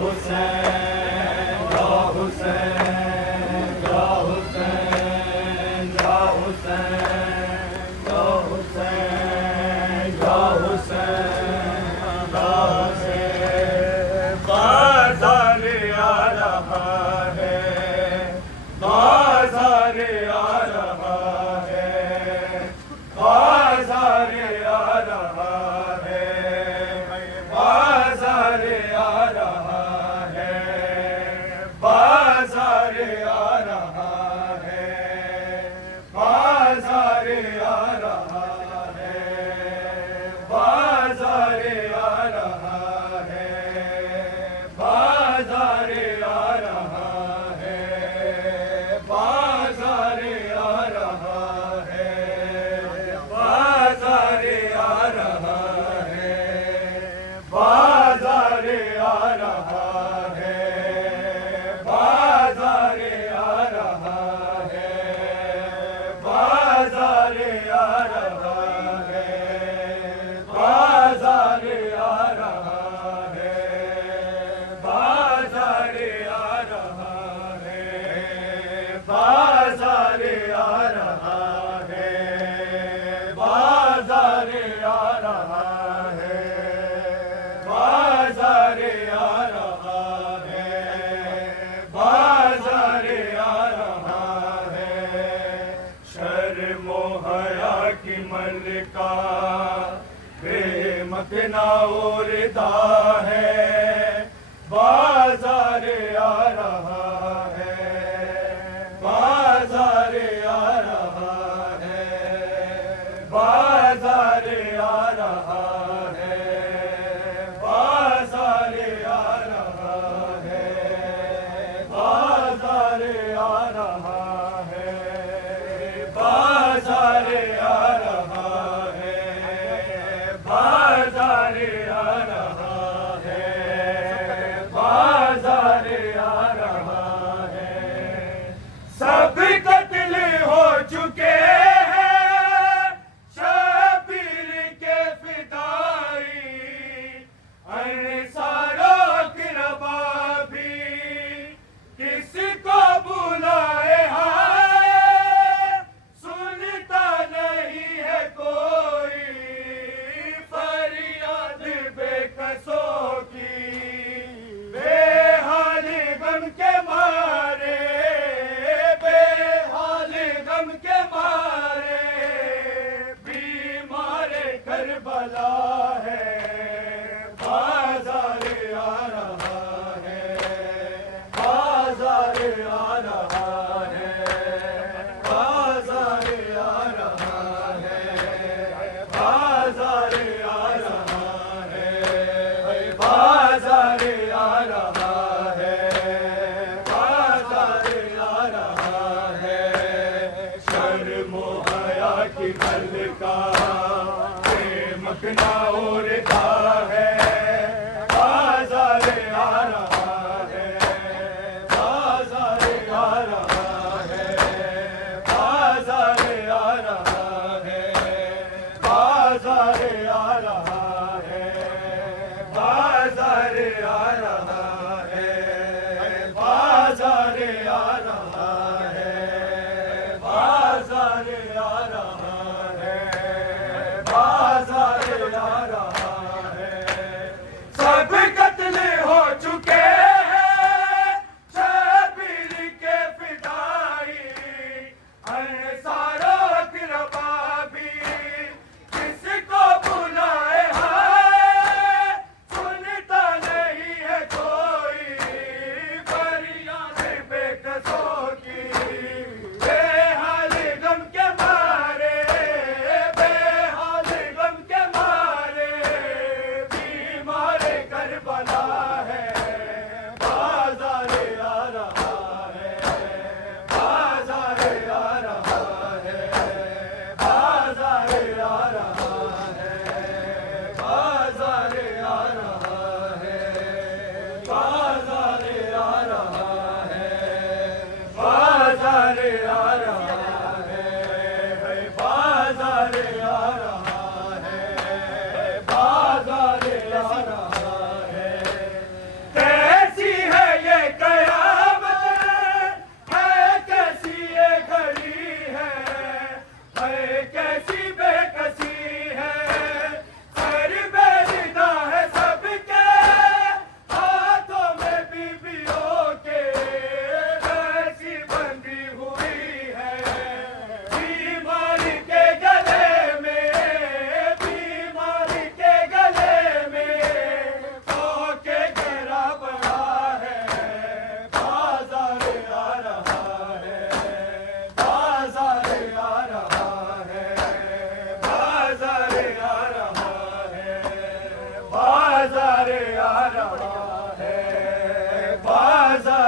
हुसैन या हुसैन या हुसैन या हुसैन या हुसैन या हुसैन या हुसैन। बाज़ार आ रहा है, बाज़ार आ रहा है, बाज़ार आ रहा है, बाज़ार आ रहा है, बाज़ार आ रहा है, बाज़ार आ रहा है, बाज़ार आ रहा है, बाज़ार आ रहा है, बाज़ार आ रहा है, बाज़ार आ रहा है, बाज़ार आ रहा है, बाज़ार आ रहा है, बाज़ार आ रहा है, बाज़ार आ रहा है, बाज़ार आ रहा है, बाज़ार आ रहा है, बाज़ार आ रहा है, बाज़ार आ रहा है, बाज़ार आ रहा है। शर्मो हया की मलिका बेमकना उड़ता है, बाज़ार आ रहा है, बाज़ार आ रहा है, बाज़ार आ रहा है, बाज़ार आ रहा है, बाज़ार आ रहा है, बाज़ार आ रहा है, बाज़ार आ रहा है,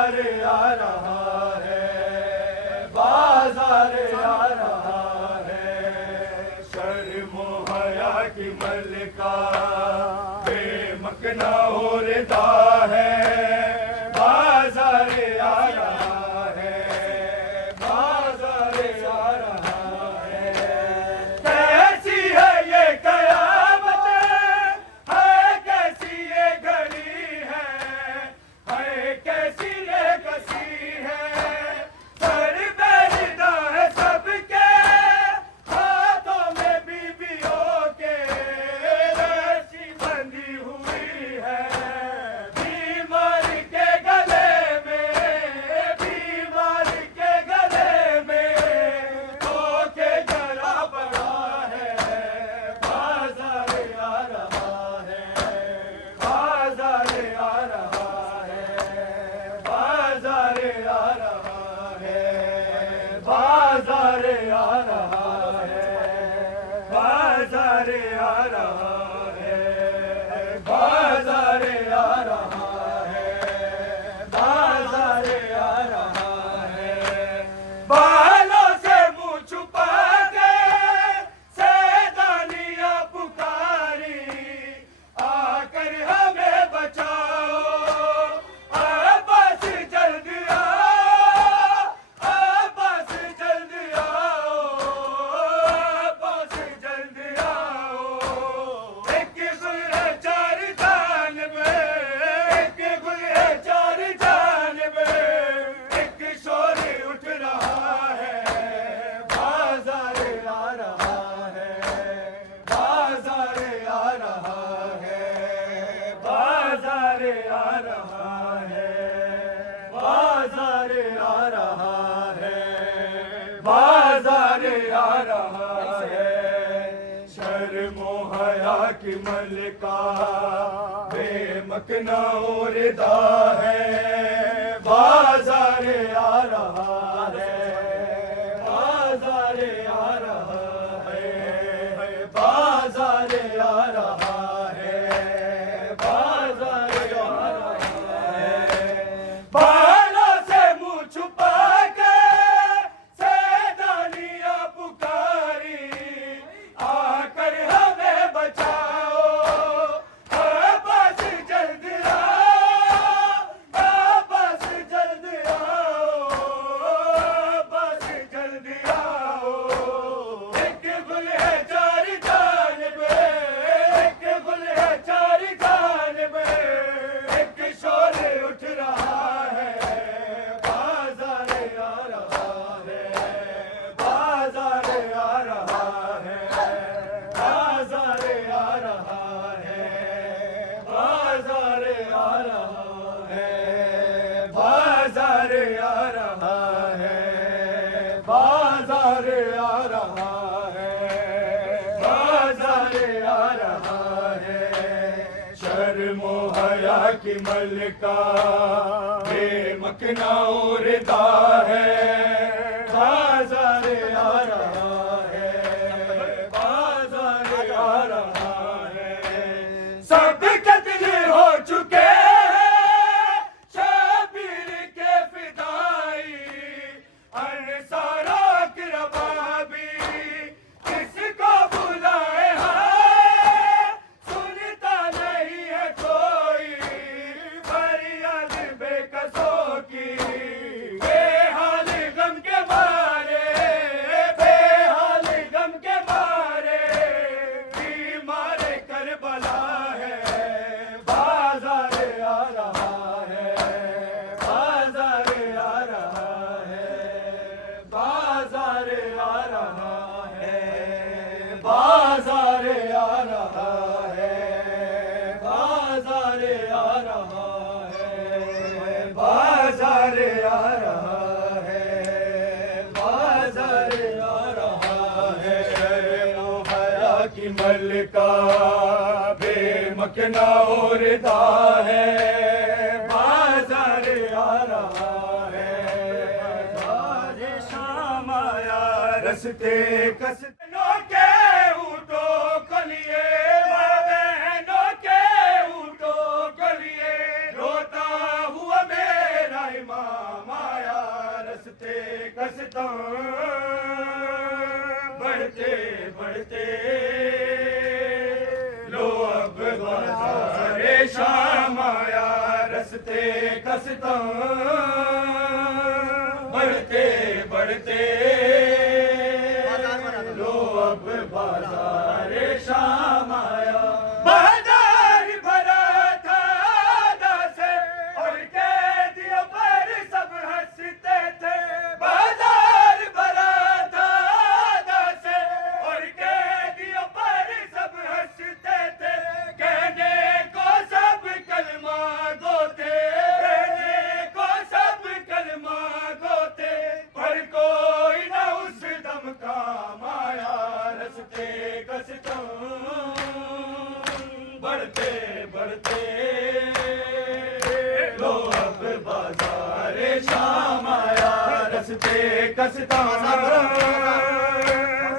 बाजार आ रहा है, बाजार आ रहा है। शर्म हया की मलका बेमकना हो रिदा है, बाजार आ रहा है, बाजार आ रहा है। कैसी है ये कयामत है, कैसी ये घड़ी है कैसी ये कसी है। सर बैठता है सबके हाथों में बीबियों के, रस्सी बंधी हुई है बीमार के गले में, बीमार के गले में होके जला पड़ा है। बाजार आ रहा है, बाजार आ रहा है, बाजार आ रहा है, बाजार आ रहा है, बाजार आ रहा है, बाजार आ रहा है, बाजार आ रहा है। बालों से मुंह छुपा के सैदानियां पुकारी, आकर हमें बचाओ, बस जल्दी आओ, बस जल्दी आओ, बस जल्दी आओ। एक गुल है चार जानब, एक गुल है चार जानब, एक शोर उठ रहा है। बाजार आ रहा है, बाजार आ रहा है, बाजार आ रहा है, बाजार आ रहा है, बाजार आ रहा है। शर्मो हया की मलका बेमकना और रिदा है, बाजार आ रहा है, बाजार आ रहा है, बाजार आ रहा है, बाजार आ रहा है। बालों से मुंह छुपा के सैदानियां पुकारी, आकर हमें बचाओ, बस जल्दी आओ, बस जल्दी आओ, बस जल्दी आओ। एक गुल है चार जानब, एक गुल है चार जानब, एक शोर उठ रहा है। बाजार आ रहा है, बाजार आ रहा है, बाजार आ रहा है, बाजार आ रहा है, बाजार आ रहा है, बाजार आ रहा है, बाजार आ रहा है। शर्मो हया की मलका बेमकना और रिदा है, बाजार आ रहा है, बाजार आ रहा है। सब कत्ल हो चुके हैं शबीर के फिदाई, अनसारा के रबाबी किसको बुलाए हैं, सुनता नहीं है कोई फरियाद बेकसों की। बेहाल गम के मारे, बेहाल गम के मारे बीमार करबला है। बाजार आ रहा है, बाजार आ रहा है, बाजार आ रहा है, बाजार आ रहा है, बाजार आ रहा है, बाजार आ रहा है, बाजार आ रहा है। शर्मो हया की मलका बेमकना और रिदा है, बाजार आ रहा है, बाजार शाम आया रस्ते कसते के ऊँटों को लिए, बहनों के ऊँटों को लिए रोता हुआ मेरा ईमान। कसता बढ़ते बढ़ते लो अब बाज़ारे शाम आया रस्ते कसता बढ़ते बढ़ते लो अब बाज़ारे शाम आया बाजार भरा था दासे और कैदियों पर सब हंसते थे बाजार भरा था दासे और कैदियों पर सब हंसते थे कहने को सब कलमा गो थे कहने को सब कलमा गो थे पर कोई न उस दम काम आया रस्ते कसता बढ़ते बढ़ते लो अब बाज़ारे शाम आया रस्ते कसता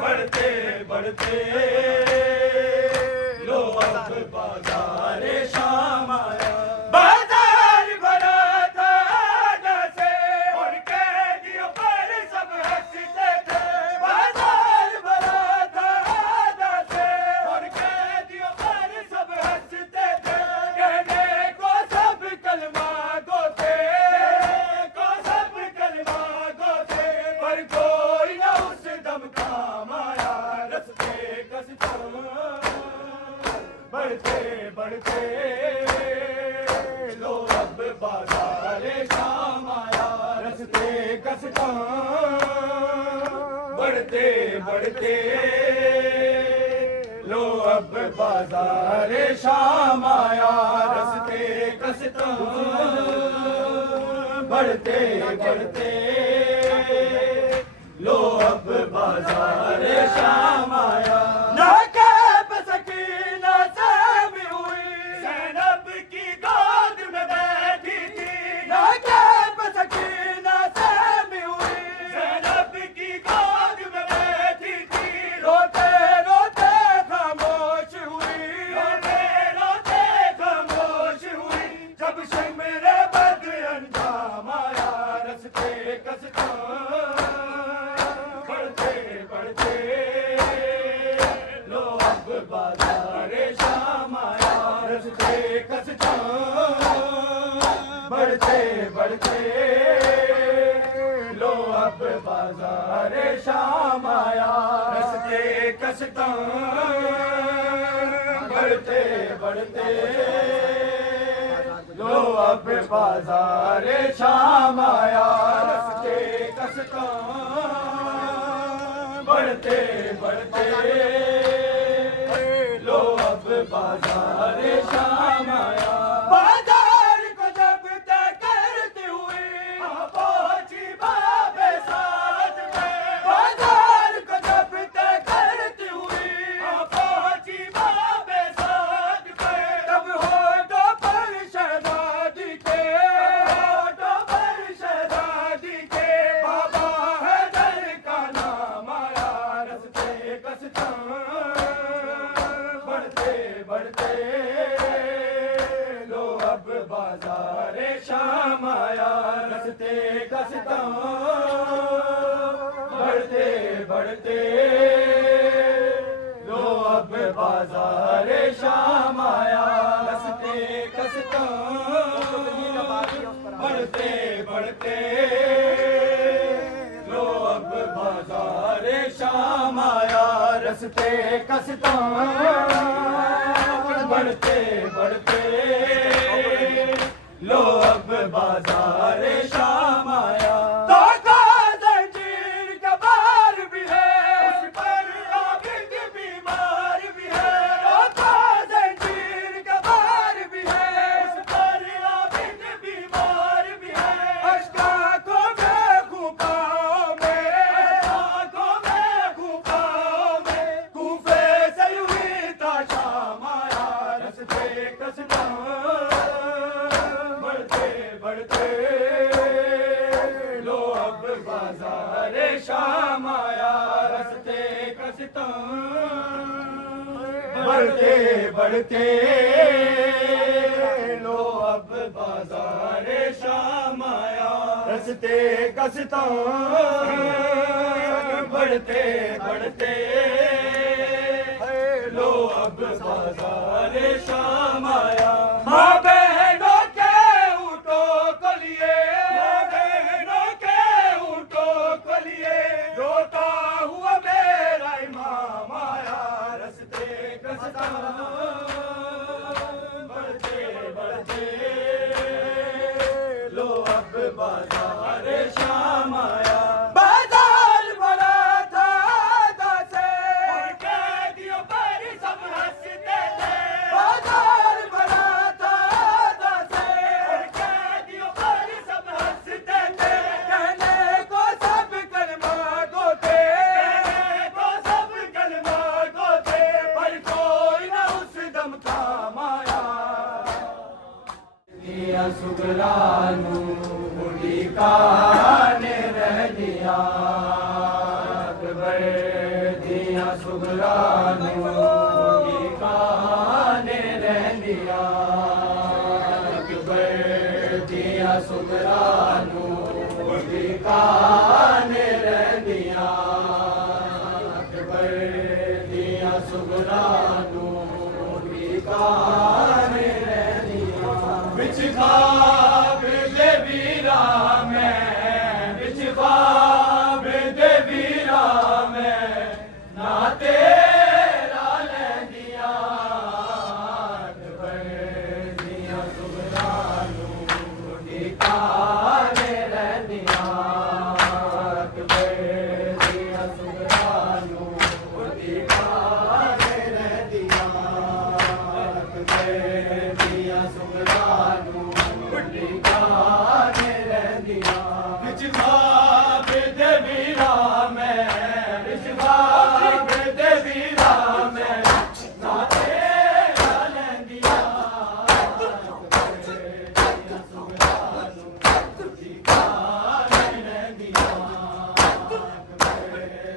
बढ़ते बढ़ते लो अब बाज़ारे शाम आया बाजार भरा था जैसे और कैदियों पर सब हंसते थे बाजार भरा था जैसे और कैदियों पर सब हंसते थे कहने को सब कलमा गो थे को सब कलमा गो थे पर कोई न उस दम काम आया रस्ते कसता बढ़ते बढ़ते लो अब बाज़ारे शाम आया रस्ते कसता बढ़ते बढ़ते लो अब बाज़ारे शाम आया रस्ते कसता बढ़ते बढ़ते लो अब बाज़ारे शाम आया ना कैब सकीना सहमी हुई ज़ैनब की गोद में बैठी थी ना कैब सकीना सहमी हुई ज़ैनब की गोद में बैठी थी रोते रोते खामोश हुई रोते रोते खामोश हुई जब शर्मिले बद अंजाम आया रस्ते कसता बढ़ते बढ़ते लो अब बाज़ारे शाम आया रस्ते कसता बढ़ते बढ़ते लो अब बाज़ारे शाम आया रस्ते कसता बढ़ते बढ़ते लो अब बाज़ारे शाम आया रस्ते कसता बढ़ते बढ़ते लो अब बाज़ारे शाम आया बाजार को जब तक करती हुई पहुंची बाबे साथ में बाजार को जब तक करती हुई पहुंची बाबे साथ में तब होठों पर शहजादी के होठों पर शहजादी के बाबा है दर का नाम आया रस्ते कसता बढ़ते बढ़ते लो अब बाज़ारे शाम आया रस्ते कसता बढ़ते बढ़ते लो अब बाज़ारे शाम आया रस्ते कसता बढ़ते बढ़ते लो अब बाज़ारे शाम आया रस्ते कसता बढ़ते बढ़ते लो अब बाज़ारे शाम आया तो जंजीर का बार भी है उस पर आबिद बीमार भी है तो जंजीर का बार भी है उस पर आबिद बीमार भी है अश्का को मैं खूंपाओं में आँखों में खूंपाओं में कूफे से हुई था शाम आया रस्ते कसता बढ़ते बढ़ते लो अब बाज़ारे शाम आया रस्ते कसता बढ़ते बढ़ते लो अब बाज़ारे शाम आया रस्ते कसता बढ़ते बढ़ते लो अब बाजार शाम आया। माँ बहनों के ऊँटों को लिए, माँ बहनों के ऊँटों को लिए रोता हुआ मेरा इमाम आया। रस्ते कसता बढ़ते बढ़ते लो अब बाजार शाम आया। बाजार बड़ा था दासे और कैदियों पर सब हंसते थे। बाजार बड़ा था दासे और कैदियों पर सब हंसते थे। कहने को सब कलमा को थे, कहने को सब कलमा को थे, पर कोई न उस दम काम आया। दिया सुगरानू बुढ़ी काने रह दिया, अकबर दिया सुगरानू बुढ़ी काने रह दिया, अकबर दिया सुगरानू बुढ़ी काने रह दिया, अकबर दिया सुगरानू बुढ़ी काने रह दिया। बिच ख्वाब दे वीरा में, बिच ख्वाब दे वीरा में ना तेरा ले दिया, अकबर दिया सुगरानू बुढ़ी काने रह दिया, अकबर दिया सुगरानू बुढ़ी काने रह दिया, अकबर दिया सुगरानू बुढ़ी काने रह दिया। बिच ख्वाब दे वीरा में, बिच ख्वाब दे वीरा में ना तेरा ले दिया, अकबर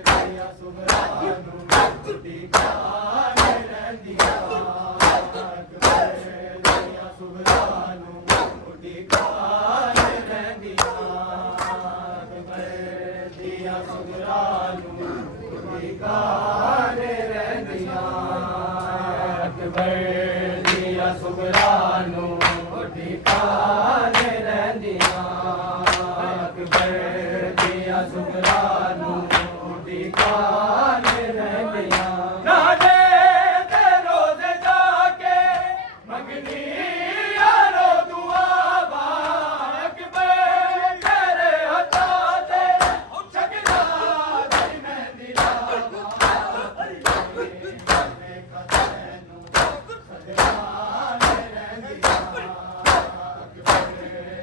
दिया सुगरानू बुढ़ी काने रह दिया, अकबर दिया सुगरानू बुढ़ी काने रह दिया, अकबर दिया सुगरानू बुढ़ी काने रह दिया, अकबर दिया सुगरानू बुढ़ी काने रह दिया, अकबर दिया सुगरानू बुढ़ी काने रह दिया, अकबर दिया सुगरानू बुढ़ी काने रह दिया। नाले ते रोज़े जाके मंगनी यारो दुआ बाग पे तेरे हथा दे छगना दी मैं दिला सगराने रह दिया, अकबर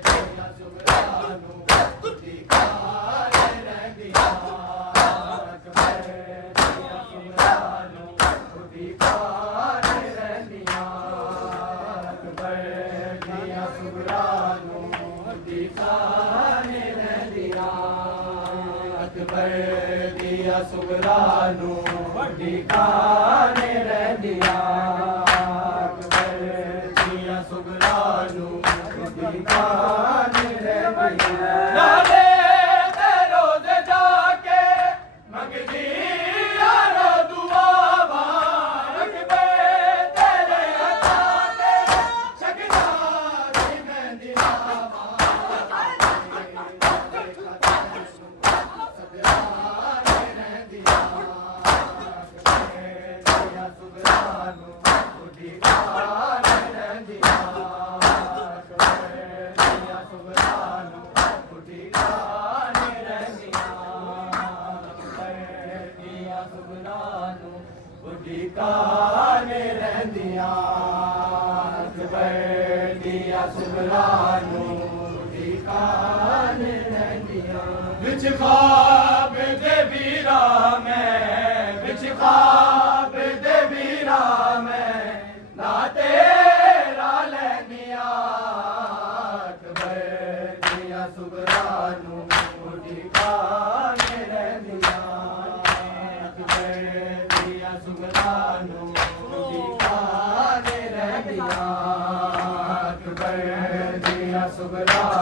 दिया सुगरानू बुढ़ी काने रह दिया, अकबर दिया सुगरानू बुढ़ी काने रह दिया, अकबर दिया सुगरानू बुढ़ी काने रह दिया, अकबर दिया सुगरानू बुढ़ी काने रह दिया, अकबर दिया सुगरानू बुढ़ी काने रह दिया। नाले ते रोज़े जाके मंगनी यारो दुआ बाग पे तेरे हथा दे छगना दी मैं दिला, सगराने रह दिया, अकबर दिया सुगरानू बुढ़ी काने रह दिया, अकबर दिया सुगरानू बुढ़ी काने रह दिया, अकबर दिया सुगरानू बुढ़ी काने रह दिया, अकबर दिया सुगरानू बुढ़ी काने रह दिया। बिच ख्वाब दे वीरा में, बिच ख्वाब दे वीरा में ना तेरा ले दिया, अकबर दिया सुगरानू बुढ़ी काने रह दिया, अकबर दिया सुगरानू बुढ़ी काने रह दिया, अकबर दिया सुगरानू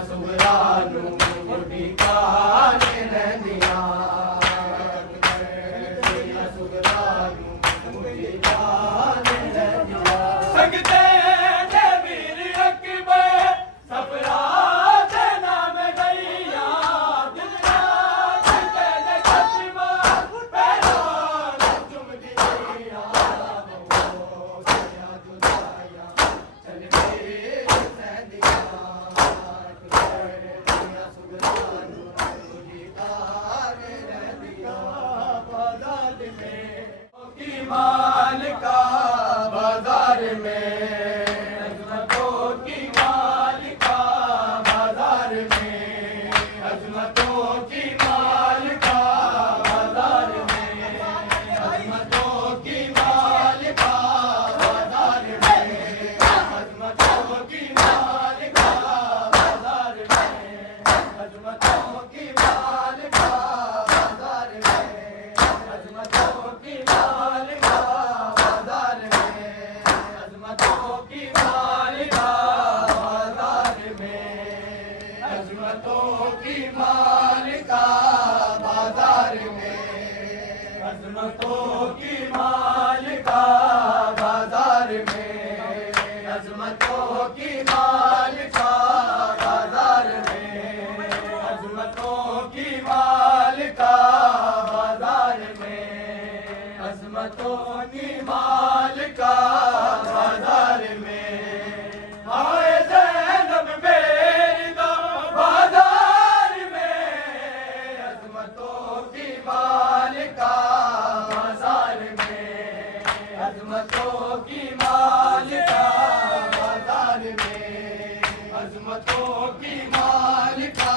सुगरानू अजमतों की मालिका बाजार में, अजमतों की मालिका बाजार में, अजमतों की मालिका बाजार में, अजमतों की मालिका बाजार में, अजमतों की मालिका बाजार में। आए ज़ैनब मेरी दो बाजार में, अजमतों की मालिका बाजार में, अजमतों की मालिका बाजार में, अजमतों की मालिका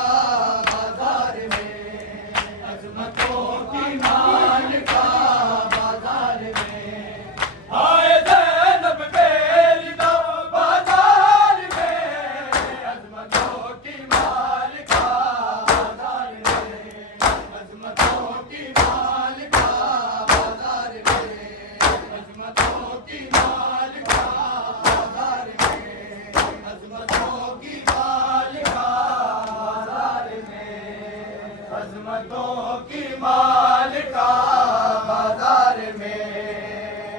बाजार में, अजमतों की मालिका बाजार में। आए ज़ैनब मेरी दो बाजार में, अजमतों की मालिका बाजार में, अजमतों की मालिका बाजार में, अजमतों की मालिका बाजार में, अजमतों की मालिका बाजार में, अजमतों की मालिका बाजार में,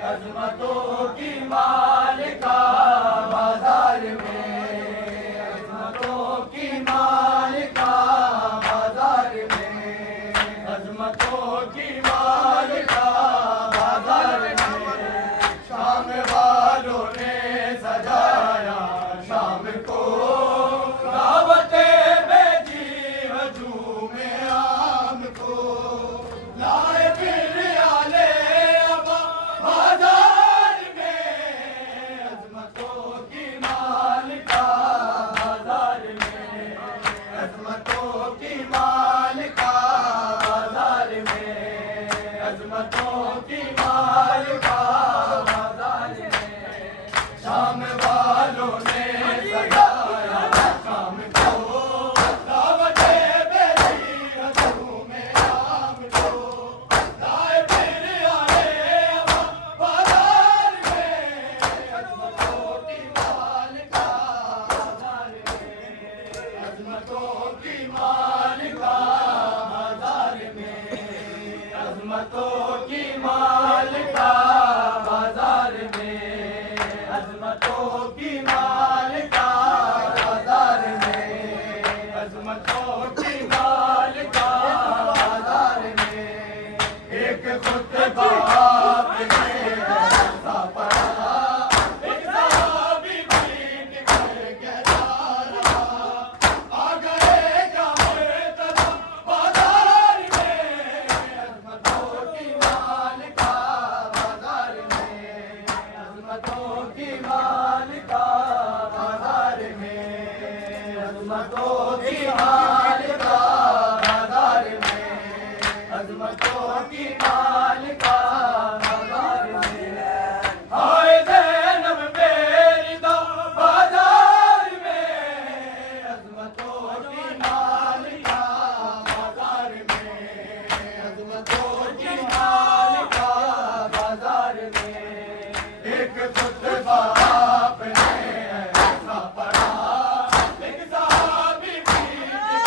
अजमतों की मालिका बाजार में, अजमतों की मालिका बाजार में, अजमतों की मालिका बाजार में। शाम वालों ने सजाया शाम को, दावते भेजी हजूम आम को, लाए फिर आले अबा बाजार में, अजमतों की मालिका बाजार में, अजमतों की मालिका बाजार में, अजमतों की मालिका बाजार में। शाम वालों ने सजाया शाम को, दावते भेजी हजूम आम को, लाए फिर आए अबा बाजार में, अजमतों की मालिका बाजार में, अजमतों की मालिका बाजार में, अजमतों की मालिका बाजार में, अजमतों की मालिका बाजार में, अजमतों की मालिका बाजार में। एक खुतबा आपने ऐसा पढ़ा, एक सहाबी पीट कर के जा रहा, आ गए क्या मुर्तज़ा बाजार में, अजमतों की मालिका बाजार में, अजमतों की मालिका बाजार में, अजमतों की मालिका बाजार में, अजमतों की मालिका बाजार में। आए ज़ैनब मेरी दो बाजार में, अजमतों की मालिका बाजार में, अजमतों की मालिका बाजार में। एक खुतबा आपने ऐसा पढ़ा, एक सहाबी पीट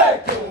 है, क्यों